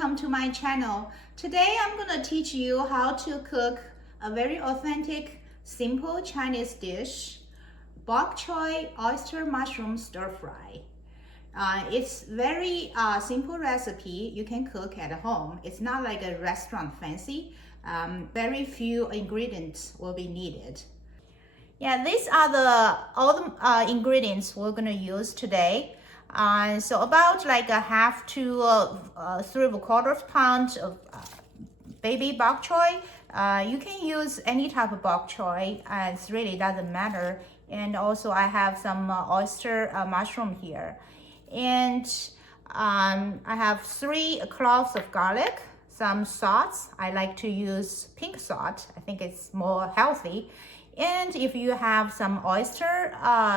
welcome to my channel. Today I'm gonna teach you how to cook a very authentic, simple Chinese dish, bok choy oyster mushroom stir fry. It's very simple recipe you can cook at home. It's not like a restaurant fancy. Very few ingredients will be needed. Yeah, these are all the ingredients we're gonna use today. So about like a half to 3/4 pound of baby bok choy. You can use any type of bok choy. It really doesn't matter. And also I have some oyster mushroom here. And I have 3 cloves of garlic, some salt. I like to use pink salt. I think it's more healthy. And if you have some oyster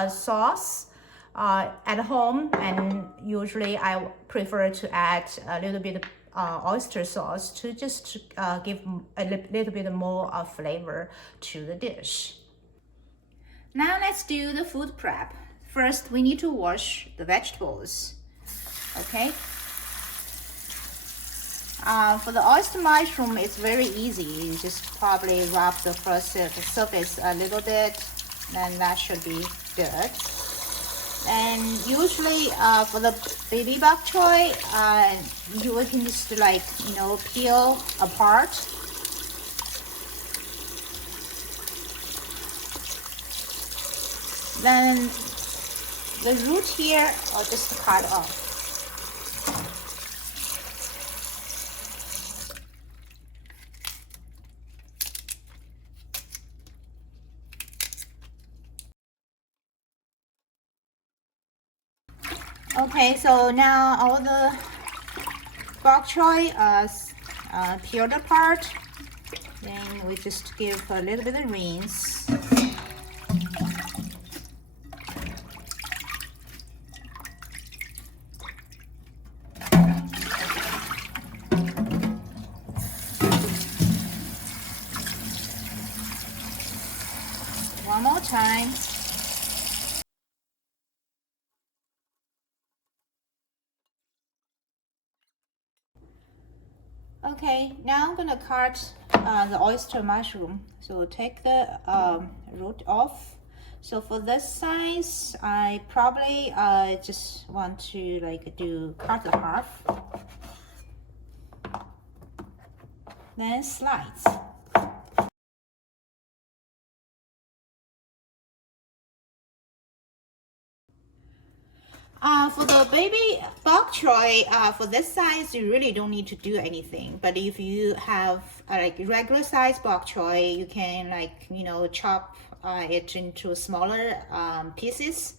sauce at home, and usually I prefer to add a little bit of oyster sauce to just give a little bit more flavor to the dish. Now let's do the food prep. First, we need to wash the vegetables. Okay. For the oyster mushroom, it's very easy. You just probably rub the first surface a little bit, then that should be good. And usually for the baby bok choy, you can just peel apart. Then the root here, I'll just cut off. Okay, so now all the bok choy peeled apart. Then we just give a little bit of rinse. One more time. Okay, now I'm gonna cut the oyster mushroom. So take the root off. So for this size, I probably just want to cut the half, then slice. For the baby bok choy, for this size, you really don't need to do anything. But if you have regular size bok choy, you can chop it into smaller pieces.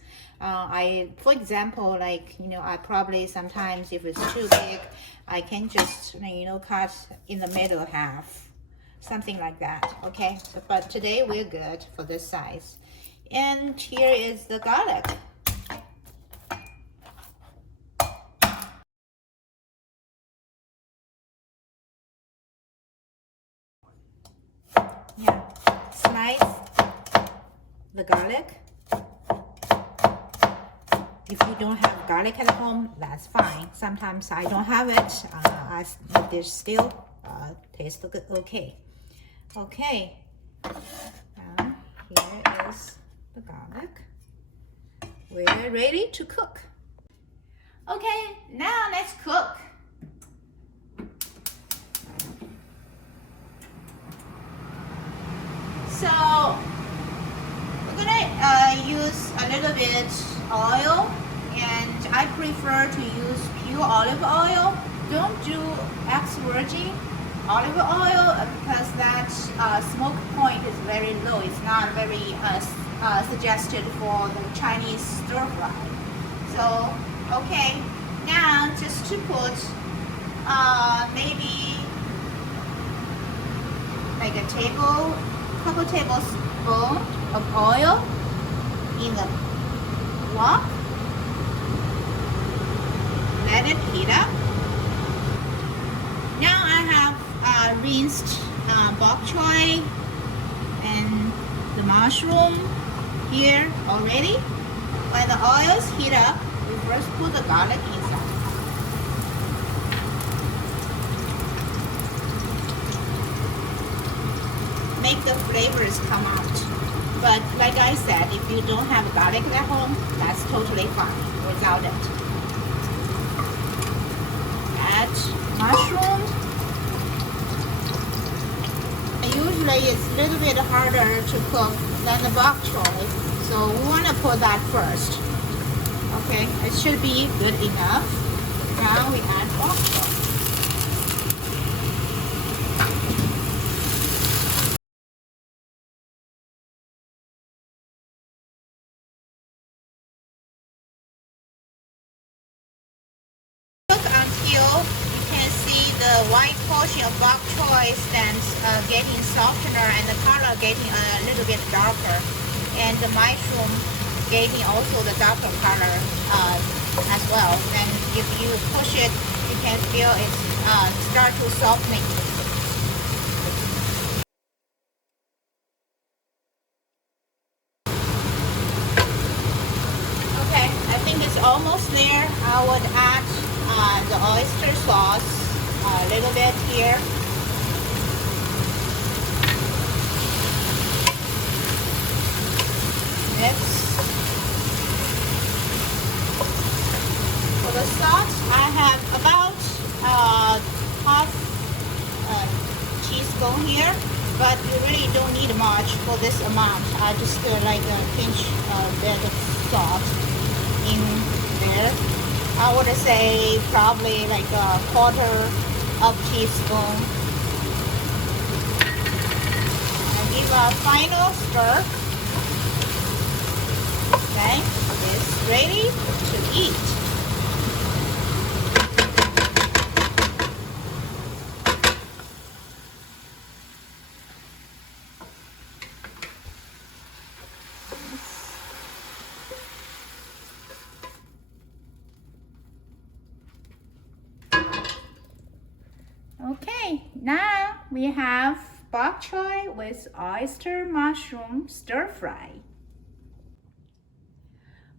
For example, I probably sometimes, if it's too big, I can just cut in the middle half, something like that. Okay, but today we're good for this size. And here is the garlic. Yeah, slice the garlic. If you don't have garlic at home, that's fine. Sometimes I don't have it. The dish still tastes good. Okay. Okay. Now here is the garlic. We're ready to cook. Okay, now let's cook. So we're gonna use a little bit oil, and I prefer to use pure olive oil. Don't do extra virgin olive oil because that smoke point is very low. It's not very suggested for the Chinese stir fry. So okay, now just to put maybe like a couple tablespoons of oil in the wok. Let it heat up. Now I have rinsed bok choy and the mushroom here already. When the oil is heat up, we first put the garlic inside. make the flavors come out. But like I said, if you don't have garlic at home, that's totally fine without it. Add mushroom. Usually it's a little bit harder to cook than the bok choy, so we want to put that first. Okay, it should be good enough. Now we add bok choy. Cook until you can see the white portion of bok choy stands getting softer and the color getting a little bit darker, and the mushroom getting also the darker color as well. Then if you push it, you can feel it start to softening. Okay, I think it's almost there. I would add the oyster sauce a little bit here. Mix. For the sauce, I have about half teaspoon here, but you really don't need much for this amount. I just like a pinch bit of salt in there. I would say probably like a quarter of teaspoon. And give a final stir. Okay, it's ready to eat. Okay, now we have bok choy with oyster mushroom stir fry.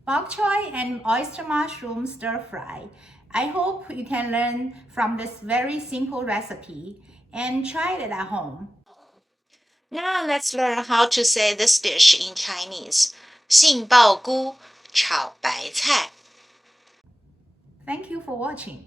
Bok choy and oyster mushroom stir fry. I hope you can learn from this very simple recipe and try it at home. Now let's learn how to say this dish in Chinese. 杏鲍菇炒白菜。Thank you for watching.